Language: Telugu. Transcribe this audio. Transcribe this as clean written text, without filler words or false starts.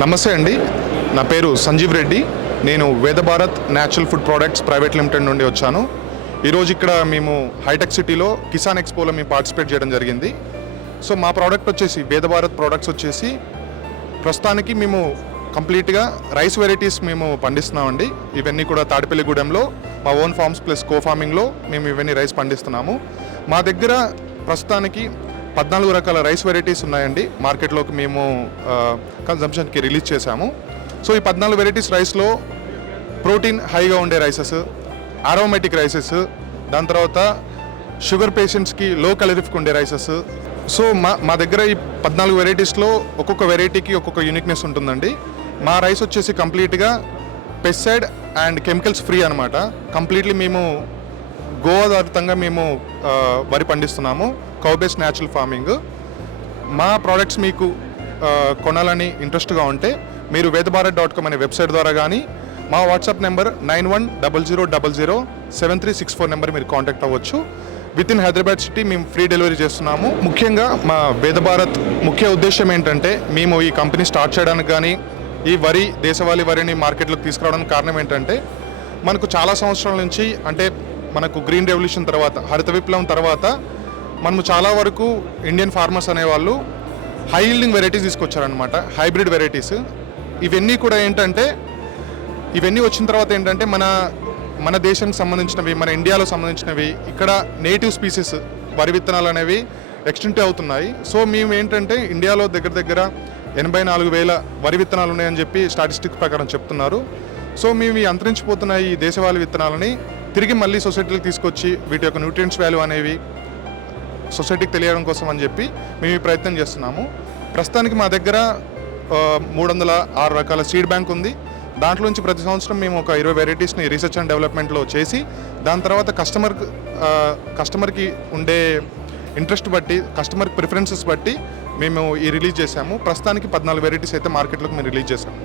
నమస్తే అండి, నా పేరు సంజీవ్ రెడ్డి. నేను వేద Bharat natural food products private limited నుండి వచ్చాను. ఈరోజు ఇక్కడ మేము హైటెక్ సిటీలో కిసాన్ ఎక్స్పోలో మేము పార్టిసిపేట్ చేయడం జరిగింది. సో మా ప్రోడక్ట్ వచ్చేసి వేద భారత్ ప్రోడక్ట్స్ వచ్చేసి ప్రస్తుతానికి మేము కంప్లీట్గా రైస్ వెరైటీస్ మేము పండిస్తున్నామండి. ఇవన్నీ కూడా తాడిపల్లిగూడెంలో మా ఓన్ ఫార్మ్స్ ప్లస్ కో ఫార్మింగ్లో మేము ఇవన్నీ రైస్ పండిస్తున్నాము. మా దగ్గర ప్రస్తుతానికి 14 రకాల రైస్ వెరైటీస్ ఉన్నాయండి. మార్కెట్లోకి మేము కన్జంప్షన్కి రిలీజ్ చేశాము. సో ఈ 14 వెరైటీస్ రైస్లో ప్రోటీన్ హైగా ఉండే రైసెస్, అరోమేటిక్ రైసెస్, దాని తర్వాత షుగర్ పేషెంట్స్కి లో క్యాలరీఫిక్ ఉండే రైసెస్. సో మా దగ్గర ఈ 14 వెరైటీస్లో ఒక్కొక్క వెరైటీకి ఒక్కొక్క యూనిక్నెస్ ఉంటుందండి. మా రైస్ వచ్చేసి కంప్లీట్గా పెస్టిసైడ్ అండ్ కెమికల్స్ ఫ్రీ అనమాట. కంప్లీట్లీ మేము గోఆధారితంగా మేము వరి పండిస్తున్నాము. Cow based natural farming. మా ప్రోడక్ట్స్ మీకు కొనాలని ఇంట్రెస్ట్గా ఉంటే మీరు vedbharat.com అనే వెబ్సైట్ ద్వారా కానీ మా వాట్సాప్ నెంబర్ 9100007364 నెంబర్ మీరు కాంటాక్ట్ అవ్వచ్చు. విత్ ఇన్ హైదరాబాద్ సిటీ మేము ఫ్రీ డెలివరీ చేస్తున్నాము. ముఖ్యంగా మా వేద భారత్ ముఖ్య ఉద్దేశం ఏంటంటే, మేము ఈ కంపెనీ స్టార్ట్ చేయడానికి కానీ ఈ దేశవాళీ వరిని మార్కెట్లోకి తీసుకురావడానికి కారణం ఏంటంటే, మనకు చాలా సంవత్సరాల నుంచి అంటే మనకు గ్రీన్ రెవల్యూషన్ తర్వాత, హరిత విప్లవం తర్వాత మనము చాలా వరకు ఇండియన్ ఫార్మర్స్ అనేవాళ్ళు హై ఈల్డింగ్ వెరైటీస్ తీసుకొచ్చారనమాట, హైబ్రిడ్ వెరైటీస్. ఇవన్నీ కూడా ఏంటంటే, ఇవన్నీ వచ్చిన తర్వాత ఏంటంటే మన దేశానికి సంబంధించినవి, మన ఇండియాలో సంబంధించినవి ఇక్కడ నేటివ్ స్పీసెస్ వరి విత్తనాలు అనేవి ఎక్స్టెంట్ అవుతున్నాయి. సో మేము ఏంటంటే ఇండియాలో దగ్గర 84,000 వరి విత్తనాలు ఉన్నాయని చెప్పి స్టాటిస్టిక్స్ ప్రకారం చెప్తున్నారు. సో మేము ఈ అంతరించిపోతున్న ఈ దేశవాళీ విత్తనాలని తిరిగి మళ్ళీ సొసైటీకి తీసుకొచ్చి వీటి యొక్క న్యూట్రియంట్స్ వాల్యూ అనేవి సొసైటీకి తెలియడం కోసం అని చెప్పి మేము ఈ ప్రయత్నం చేస్తున్నాము. ప్రస్తుతానికి మా దగ్గర 306 రకాల సీడ్ బ్యాంక్ ఉంది. దాంట్లో నుంచి ప్రతి సంవత్సరం మేము ఒక 20 వెరైటీస్ని రీసెర్చ్ అండ్ డెవలప్మెంట్లో చేసి దాని తర్వాత కస్టమర్కి ఉండే ఇంట్రెస్ట్ బట్టి, కస్టమర్ ప్రిఫరెన్సెస్ బట్టి మేము ఈ రిలీజ్ చేసాము. ప్రస్తుతానికి 14 వెరైటీస్ అయితే మార్కెట్లోకి మేము రిలీజ్ చేసాము.